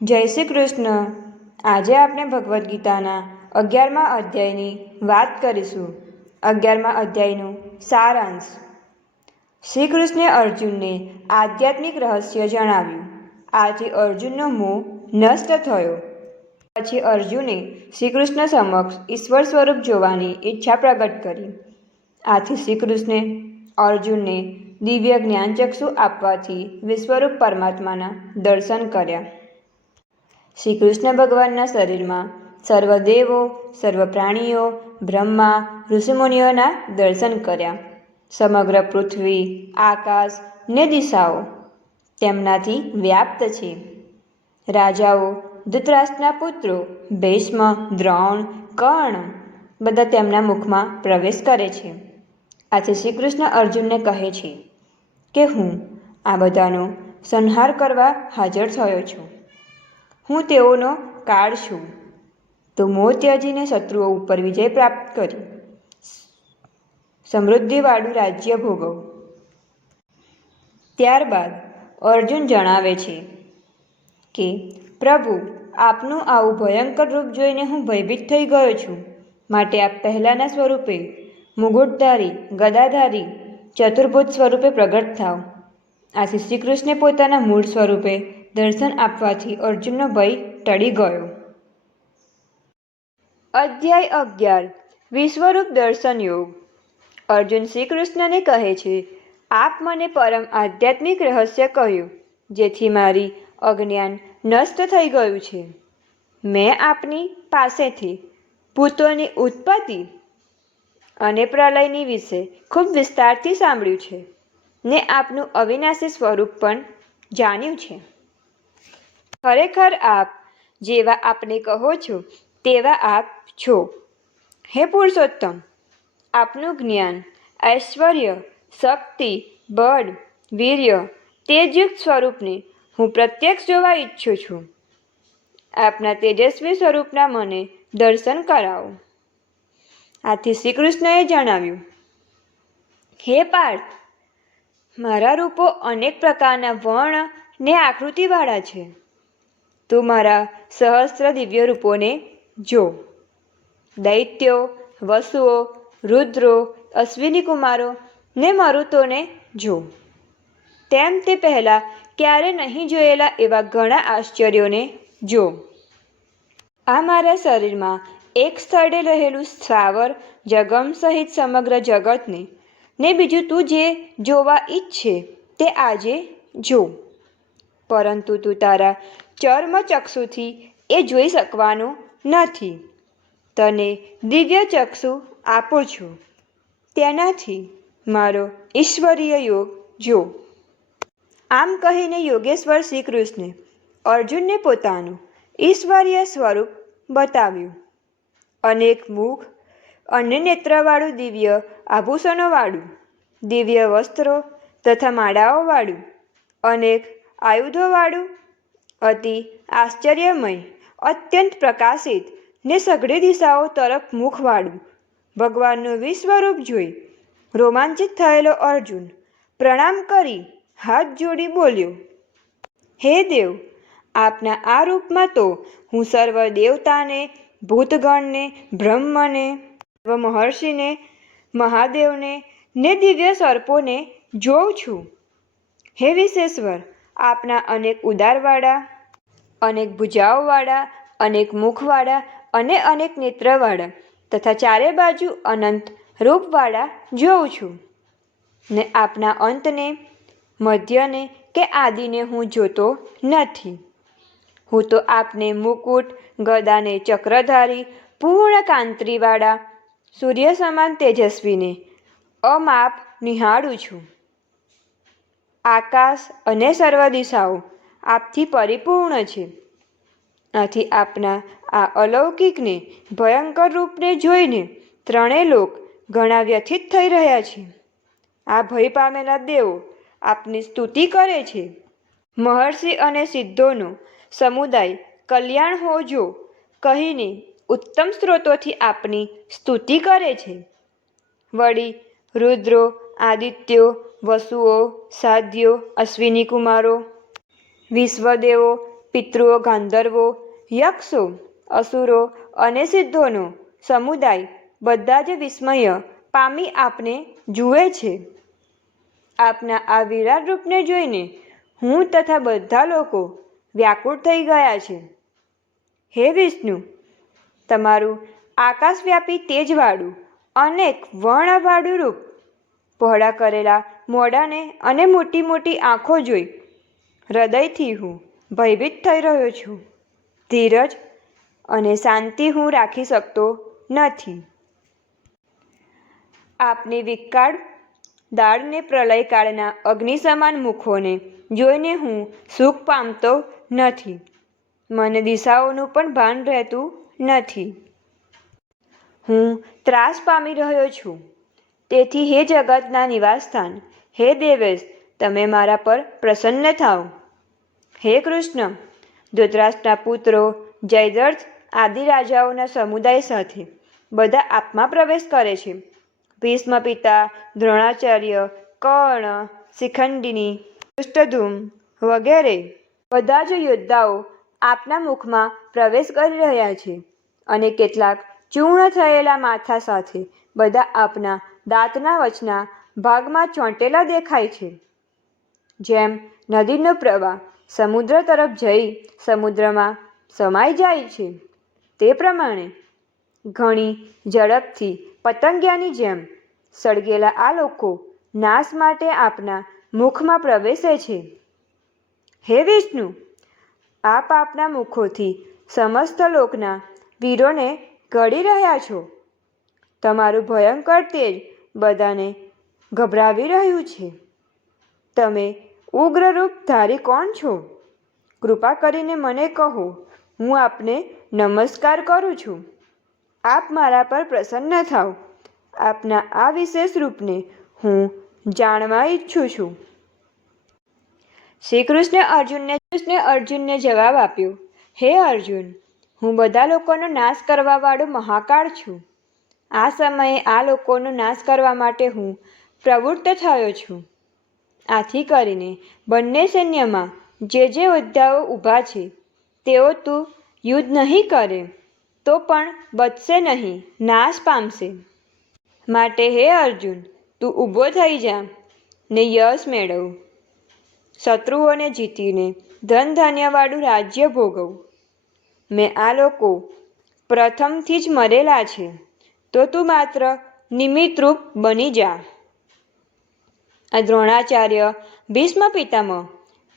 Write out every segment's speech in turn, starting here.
જય શ્રી કૃષ્ણ. આજે આપણે ભગવદ્ ગીતાના 11મા અધ્યાયની વાત કરીશું. 11મા અધ્યાયનું સારાંશ. શ્રી કૃષ્ણે અર્જુનને આધ્યાત્મિક રહસ્ય જણાવ્યું. આથી અર્જુનનો મોહ નષ્ટ થયો. પછી અર્જુને શ્રી કૃષ્ણ સમક્ષ ઈશ્વર સ્વરૂપ જોવાની ઈચ્છા પ્રગટ કરી. આથી શ્રી કૃષ્ણે અર્જુનને દિવ્ય જ્ઞાનચક્ષુ આપવાથી વિશ્વરૂપ પરમાત્માના દર્શન કર્યા. શ્રી કૃષ્ણ ભગવાનના શરીરમાં સર્વ દેવો, સર્વ પ્રાણીઓ, બ્રહ્મા, ઋષિમુનિઓના દર્શન કર્યા. સમગ્ર પૃથ્વી, આકાશ ને દિશાઓ તેમનાથી વ્યાપ્ત છે. રાજાઓ, ધૃતરાષ્ટ્રના પુત્રો ભીષ્મ, દ્રોણ, કર્ણ બધા તેમના મુખમાં પ્રવેશ કરે છે. આથી શ્રી કૃષ્ણ અર્જુનને કહે છે કે હું આ બધાનો સંહાર કરવા હાજર થયો છું. હું તેઓનો કાળ છું. તો મોહ ત્યજીને શત્રુઓ ઉપર વિજય પ્રાપ્ત કરી સમૃદ્ધિવાળું રાજ્ય ભોગવ. ત્યારબાદ અર્જુન જણાવે છે કે પ્રભુ, આપનું આવું ભયંકર રૂપ જોઈને હું ભયભીત થઈ ગયો છું. માટે આપ પહેલાંના સ્વરૂપે મુગુટધારી, ગદાધારી, ચતુર્ભુજ સ્વરૂપે પ્રગટ થાવ. આથી શ્રી કૃષ્ણે પોતાના મૂળ સ્વરૂપે દર્શન આપવાથી અર્જુનનો ભય ટળી ગયો. અધ્યાય 11 વિશ્વરૂપ દર્શન યોગ. અર્જુન શ્રી કૃષ્ણને કહે છે, આપ મને પરમ આધ્યાત્મિક રહસ્ય કહ્યું, જેથી મારી અજ્ઞાન નષ્ટ થઈ ગયું છે. મેં આપની પાસેથી ભૂતોની ઉત્પત્તિ અને પ્રલયની વિશે ખૂબ વિસ્તારથી સાંભળ્યું છે ને આપનું અવિનાશી સ્વરૂપ પણ જાણ્યું છે. ખરેખર આપ જેવા આપને કહો છો તેવા આપ છો. હે પુરુષોત્તમ, આપનું જ્ઞાન, ઐશ્વર્ય, શક્તિ, બળ, વીર્ય, તેજયુક્ત સ્વરૂપને હું પ્રત્યક્ષ જોવા ઈચ્છું છું. આપના તેજસ્વી સ્વરૂપના મને દર્શન કરાવો. આથી શ્રી કૃષ્ણએ જણાવ્યું, હે પાર્થ, મારા રૂપો અનેક પ્રકારના વર્ણ ને આકૃતિવાળા છે. તું મારા સહસ્ત્ર દિવ્ય રૂપોને જો. દૈત્યો, વસુઓ, રુદ્રો, અશ્વિની કુમારો ને મરુતોને જો. તેમ તે પહેલાં ક્યારે નહીં જોયેલા એવા ઘણા આશ્ચર્યોને જો. આ મારા શરીરમાં એક સ્થળે રહેલું સ્થાવર જગમ સહિત સમગ્ર જગતને ને બીજું તું જે જોવા ઈચ્છે તે આજે જો. પરંતુ તું તારા ચર્મચક્ષુથી એ જોઈ શકવાનો નથી. તને દિવ્ય ચક્ષુ આપું છું. તેનાથી મારો ઈશ્વરીય યોગ જો. આમ કહીને યોગેશ્વર શ્રી કૃષ્ણે અર્જુનને પોતાનું ઈશ્વરીય સ્વરૂપ બતાવ્યું. અનેક મુખ અને નેત્રવાળું, દિવ્ય આભૂષણોવાળું, દિવ્ય વસ્ત્રો તથા માળાઓવાળું, અનેક આયુધોવાળું, અતિ આશ્ચર્યમય, અત્યંત પ્રકાશિત ને સઘળી દિશાઓ તરફ મુખવાળું ભગવાનનું વિશ્વરૂપ જોઈ રોમાંચિત થયેલો અર્જુન પ્રણામ કરી હાથ જોડી બોલ્યો, હે દેવ, આપના આ રૂપમાં તો હું સર્વ દેવતાને, ભૂતગણને, બ્રહ્મને, સર્વ મહર્ષિને, મહાદેવને ને દિવ્ય સર્પોને જોઉં છું. હે વિશેશ્વર, આપના અનેક ઉદરવાળા, અનેક ભુજાઓવાળા, અનેક મુખવાળા અને અનેક નેત્રવાળા તથા ચારે બાજુ અનંત રૂપવાળા જોઉં છું. ને આપના અંતને, મધ્યને કે આદિને હું જોતો નથી. હું તો આપને મુકુટ, ગદાને ચક્રધારી, પૂર્ણ કાંતિવાળા, સૂર્ય સમાન તેજસ્વીને અમાપ નિહાળું છું. આકાશ અને સર્વ દિશાઓ આપથી પરિપૂર્ણ છે. આથી આપના આ અલૌકિક ને ભયંકર રૂપને જોઈને ત્રણેય લોક ઘણા વ્યથિત થઈ રહ્યા છે. આ ભય પામેલા દેવો આપની સ્તુતિ કરે છે. મહર્ષિ અને સિદ્ધોનો સમુદાય કલ્યાણ હો જો કહીને ઉત્તમ સ્ત્રોતોથી આપની સ્તુતિ કરે છે. વળી રુદ્રો, આદિત્યો, વસુઓ, સાધ્યો, અશ્વિની કુમારો, વિશ્વદેવો, પિતૃઓ, ગાંધર્વો, યક્ષો, અસુરો અને સિદ્ધોનો સમુદાય બધા જ વિસ્મય પામી આપને જુએ છે. આપના આ વિરાટ રૂપને જોઈને હું તથા બધા લોકો વ્યાકુળ થઈ ગયા છે. હે વિષ્ણુ, તમારું આકાશવ્યાપી તેજવાળું અનેક વર્ણવાળું રૂપ, પહોળા કરેલા મોઢાને અને મોટી મોટી આંખો જોઈ હૃદયથી હું ભયભીત થઈ રહ્યો છું. ધીરજ અને શાંતિ હું રાખી શકતો નથી. આપની વિકરાળ દાઢને પ્રલયકાળના અગ્નિ સમાન મુખોને જોઈને હું સુખ પામતો નથી. મને દિશાઓનું પણ ભાન રહેતું નથી. હું ત્રાસ પામી રહ્યો છું. તેથી હે જગતના નિવાસસ્થાન, હે દેવેશ, તમે મારા પર પ્રસન્ન થાઓ. હે કૃષ્ણ, ધૃતરાષ્ટ્રના પુત્રો જયદ્રથ આદિ રાજાઓના સમુદાય સાથે બધા આપમાં પ્રવેશ કરે છે. ભીષ્મ પિતા, દ્રોણાચાર્ય, કર્ણ, શિખંડિની, ધૃષ્ટદ્યુમ્ન વગેરે બધા જ યોદ્ધાઓ આપના મુખમાં પ્રવેશ કરી રહ્યા છે અને કેટલાક ચૂર્ણ થયેલા માથા સાથે બધા આપના દાંતના વચના ભાગમાં ચોંટેલા દેખાય છે. જેમ નદીનો પ્રવાહ સમુદ્ર તરફ જઈ સમુદ્રમાં સમાઈ જાય છે તે પ્રમાણે ઘણી ઝડપથી પતંગિયાની જેમ સળગેલા આ લોકો નાશ માટે આપના મુખમાં પ્રવેશે છે. હે વિષ્ણુ, આપ આપના મુખોથી સમસ્ત લોકના વીરોને ઘડી રહ્યા છો. તમારું ભયંકર તેજ બધાને ગભરાવી રહ્યું છે. તમે ઉગ્ર રૂપ ધારી કોણ છો? કૃપા કરીને મને કહો, હું આપને નમસ્કાર કરું છું. આપ મારા પર પ્રસન્ન થાઓ. આપના આ વિશેષ રૂપને હું જાણવા ઈચ્છું છું. શ્રી કૃષ્ણે અર્જુનને જવાબ આપ્યો, હે અર્જુન, હું બધા લોકોનો નાશ કરવાવાળો મહાકાળ છું. આ સમયે આ લોકોનો નાશ કરવા માટે હું પ્રવૃત્ત થયો છું. આથી કરીને બંને સૈન્યમાં જે યોદ્ધાઓ ઊભા છે તેઓ તું યુદ્ધ નહીં કરે તો પણ બચશે નહીં, નાશ પામશે. માટે હે અર્જુન, તું ઊભો થઈ જા ને યશ મેળવ. શત્રુઓને જીતીને ધન ધાન્યવાળું રાજ્ય ભોગવ. મેં આ લોકો પ્રથમથી જ મરેલા છે તો તું માત્ર નિમિત્તરૂપ બની જા. આ દ્રોણાચાર્ય, ભીષ્મ પિતામહ,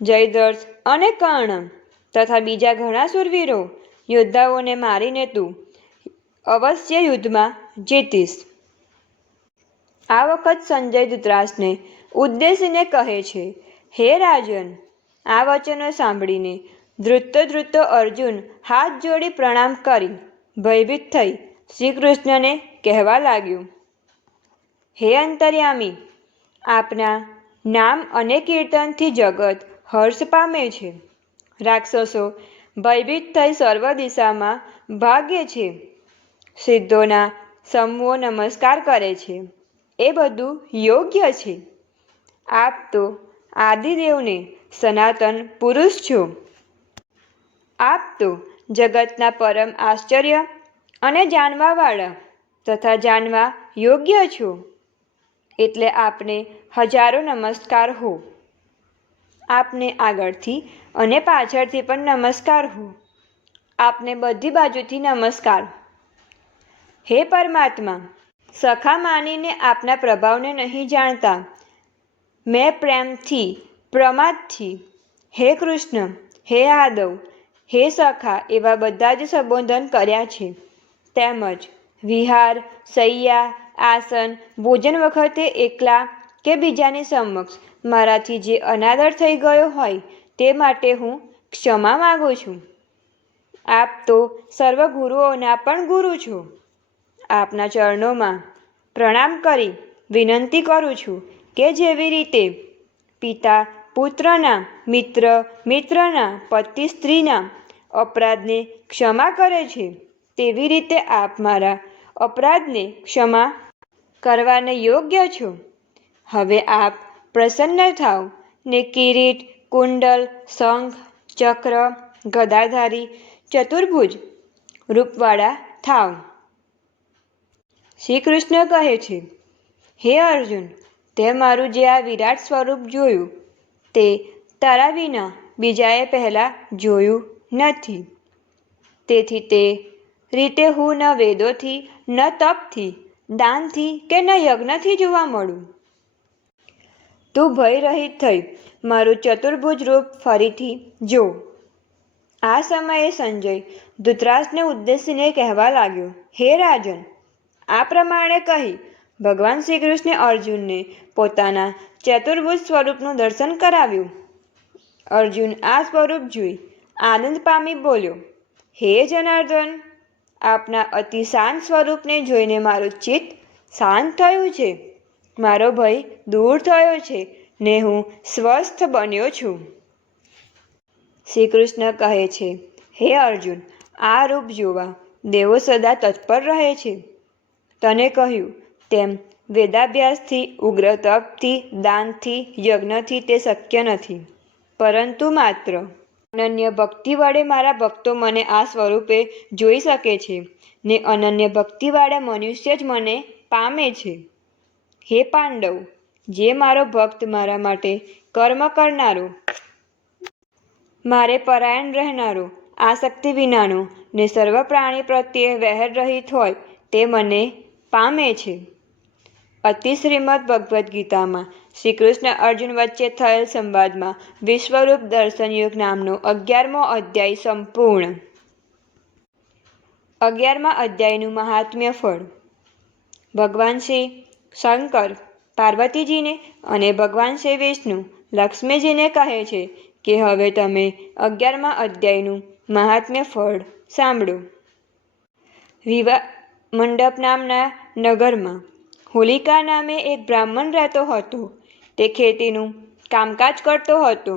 જયદ્રથ અને કર્ણ તથા બીજા ઘણા શૂરવીરો યોદ્ધાઓને મારીને તું અવશ્ય યુદ્ધમાં જીતીશ. આ વખત સંજય ધૃતરાષ્ટ્રને ઉદ્દેશીને કહે છે, હે રાજન, આ વચનો સાંભળીને ધૃત અર્જુન હાથ જોડી પ્રણામ કરી ભયભીત થઈ શ્રી કૃષ્ણને કહેવા લાગ્યું, હે અંતર્યામી, આપના નામ અને કીર્તનથી જગત હર્ષ પામે છે. રાક્ષસો ભયભીત થઈ સર્વ દિશામાં ભાગે છે. સિદ્ધોના સમૂહો નમસ્કાર કરે છે. એ બધું યોગ્ય છે. આપ તો આદિદેવને સનાતન પુરુષ છો. આપ તો જગતના પરમ આશ્ચર્ય અને જાણવાવાળા તથા જાણવા યોગ્ય છો. એટલે આપને હજારો નમસ્કાર હો. આપને આગળથી અને પાછળથી પણ નમસ્કાર હો. આપને બધી બાજુથી નમસ્કાર. હે પરમાત્મા, સખા માનીને આપના પ્રભાવને નહીં જાણતા મેં પ્રેમથી, પ્રમાદથી હે કૃષ્ણ, હે આદવ, હે સખા એવા બધા જ સંબોધન કર્યા છે. તેમજ વિહાર, શૈયા, આસન, ભોજન વખતે એકલા કે બીજાની સમક્ષ મારાથી જે અનાદર થઈ ગયો હોય તે માટે હું ક્ષમા માગું છું. આપ તો સર્વ ગુરુઓના પણ ગુરુ છો. આપના ચરણોમાં પ્રણામ કરી વિનંતી કરું છું કે જેવી રીતે પિતા પુત્રના, મિત્ર મિત્રના, પતિ સ્ત્રીના અપરાધને ક્ષમા કરે છે તેવી રીતે આપ મારા અપરાધને ક્ષમા કરવાને યોગ્ય છો. હવે આપ પ્રસન્ન થાઓ ને કિરીટ, કુંડલ, શંખ, ચક્ર, ગદાધારી ચતુર્ભુજ રૂપવાળા થાવ. શ્રી કૃષ્ણ કહે છે, હે અર્જુન, તે મારું જે આ વિરાટ સ્વરૂપ જોયું તે તારા વિના બીજાએ પહેલાં જોયું નથી. તેથી તે રીતે હું ન વેદોથી, ન તપથી, દાનથી કે ન યજ્ઞથી જોવા મળું. તું ભયરહિત થઈ મારું ચતુર્ભુજ રૂપ ફરીથી જો. આ સમયે સંજય ધૃતરાષ્ટ્રને ઉદ્દેશીને કહેવા લાગ્યો, હે રાજન, આ પ્રમાણે કહી ભગવાન શ્રી કૃષ્ણે અર્જુનને પોતાના ચતુર્ભુજ સ્વરૂપનું દર્શન કરાવ્યું. અર્જુન આ સ્વરૂપ જોઈ આનંદ પામી બોલ્યો, હે જનાર્દન, આપના અતિ શાંત સ્વરૂપને જોઈને મારું ચિત્ત શાંત થયું છે, મારો ભય દૂર થયો છે ને હું સ્વસ્થ બન્યો છું. શ્રી કૃષ્ણ કહે છે, હે અર્જુન, આ રૂપ જોવા દેવો સદા તત્પર રહે છે. તને કહ્યું તેમ વેદાભ્યાસથી, ઉગ્ર તપથી, દાનથી, યજ્ઞથી તે શક્ય નથી, પરંતુ માત્ર અનન્ય ભક્તિ વડે મારા ભક્તો મને આ સ્વરૂપે જોઈ શકે છે ને અનન્ય ભક્તિવાળા મનુષ્ય જ મને પામે છે. હે પાંડવ, જે મારો ભક્ત મારા માટે કર્મ કરનારો, મારે પરાયણ રહેનારો, આસક્તિ વિનાનો ને સર્વ પ્રાણી પ્રત્યે વહેર રહિત હોય તે મને પામે છે. અતિ શ્રીમદ ભગવદ્ ગીતામાં શ્રી કૃષ્ણ અર્જુન વચ્ચે થયેલ સંવાદમાં વિશ્વરૂપ દર્શન યોગ નામનો 11મો અધ્યાય સંપૂર્ણ. 11મા અધ્યાયનું મહાત્મ્ય ફળ. ભગવાન શ્રી શંકર પાર્વતીજીને અને ભગવાન શ્રી વિષ્ણુ લક્ષ્મીજીને કહે છે કે હવે તમે 11મા અધ્યાયનું મહાત્મ્ય ફળ સાંભળો. વિવાહ મંડપ નામના નગરમાં હોલિકા નામે એક બ્રાહ્મણ રહેતો હતો. તે ખેતીનું કામકાજ કરતો હતો.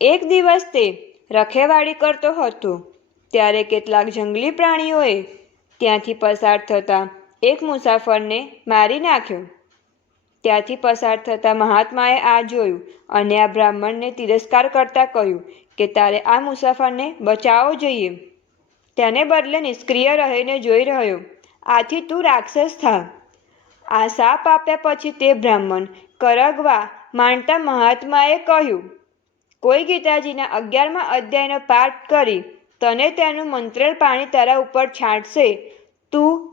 એક દિવસ તે રખેવાળી કરતો હતો ત્યારે કેટલાક જંગલી પ્રાણીઓએ ત્યાંથી પસાર થતા એક મુસાફરને મારી નાખ્યો. ત્યાંથી પસાર થતા મહાત્માએ આ જોયું અને આ બ્રાહ્મણને તિરસ્કાર કરતા કહ્યું કે તારે આ મુસાફરને બચાવવો જોઈએ. તેને બદલે નિષ્ક્રિય રહીને જોઈ રહ્યો, આથી તું રાક્ષસ થા. આ શાપ આપ્યા પછી તે બ્રાહ્મણ કરગવા માંડતા મહાત્માએ કહ્યું, કોઈ ગીતાજીના 11મા અધ્યાયનો પાઠ કરી તને તેનું મંત્રેલ પાણી તારા ઉપર છાંટશે તું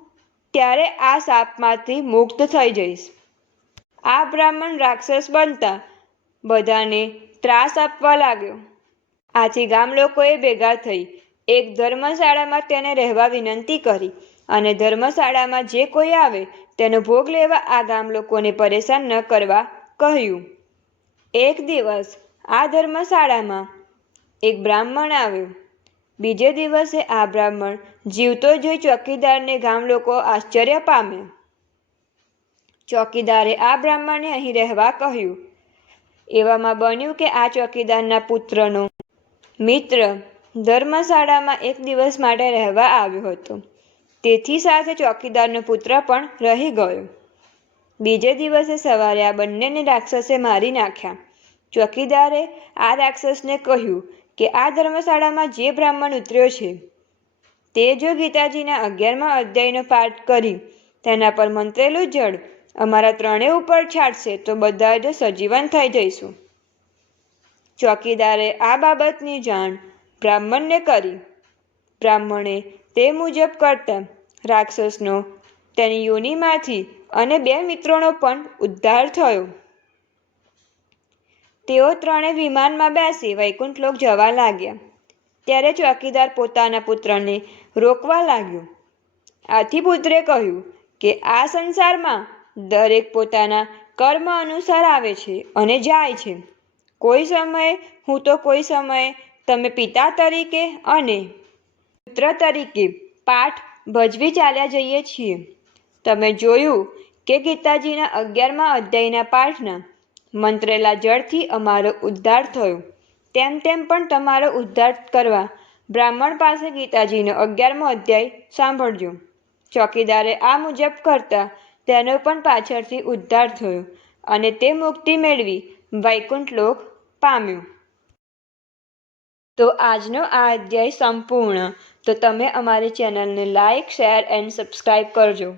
ત્યારે આ શાપમાંથી મુક્ત થઈ જઈશ. આ બ્રાહ્મણ રાક્ષસ બનતા બધાને ત્રાસ આપવા લાગ્યો. આથી ગામ લોકોએ ભેગા થઈ એક ધર્મશાળામાં તેને રહેવા વિનંતી કરી અને ધર્મશાળામાં જે કોઈ આવે તેનો ભોગ લેવા આ ગામ લોકોને પરેશાન ન કરવા કહ્યું. એક દિવસ આ ધર્મશાળામાં એક બ્રાહ્મણ આવ્યો. બીજે દિવસે આ બ્રાહ્મણ જીવતો જોઈ ચોકીદારને ગામ લોકો આશ્ચર્ય પામ્યા. ચોકીદારે આ બ્રાહ્મણને અહીં રહેવા કહ્યું. એવામાં બન્યું કે આ ચોકીદારના પુત્રનો મિત્ર ધર્મશાળામાં એક દિવસ માટે રહેવા આવ્યો હતો. તેથી સાથે ચોકીદારનો પુત્ર પણ રહી ગયો. બીજે દિવસે સવારે આ બંનેને રાક્ષસે મારી નાખ્યા. ચોકીદારે આ રાક્ષસને કહ્યું કે આ ધર્મશાળામાં જે બ્રાહ્મણ ઉતર્યો છે તે જો ગીતાજીના 11મા અધ્યાયનો પાઠ કરી તેના પર મંત્રેલું જળ અમારા ત્રણેય ઉપર છાંટશે તો બધા જ સજીવન થઈ જઈશું. ચોકીદારે આ બાબતની જાણ બ્રાહ્મણને કરી. બ્રાહ્મણે તે મુજબ કરતા રાક્ષસનો તેની યોનિમાંથી અને 2 મિત્રોનો પણ ઉદ્ધાર થયો. તેઓ ત્રણે વિમાનમાં બેસી વૈકુંઠ લોક જવા લાગ્યા. ત્યારે ચોકીદાર પોતાના પુત્રને રોકવા લાગ્યો. આથી પુત્રે કહ્યું કે આ સંસારમાં દરેક પોતાના કર્મ અનુસાર આવે છે અને જાય છે. કોઈ સમયે હું તો કોઈ સમયે તમે પિતા તરીકે અને પુત્ર તરીકે પાઠ ભજવી ચાલ્યા જઈએ છીએ. તમે જોયું કે ગીતાજીના 11મા અધ્યાયના પાઠના મંત્રેલા જળથી અમારો ઉદ્ધાર થયો. તેમ તેમ પણ તમારો ઉદ્ધાર કરવા બ્રાહ્મણ પાસે ગીતાજીનો 11મો અધ્યાય સાંભળજો. ચોકીદારે આ મુજબ કરતા તેનો પણ પાછળથી ઉદ્ધાર થયો અને તે મુક્તિ મેળવી વૈકુંઠ લોક પામ્યો. તો આજનો આ અધ્યાય સંપૂર્ણ. તો તમે અમારી ચેનલને લાઇક, શેર એન્ડ સબસ્ક્રાઈબ કરજો.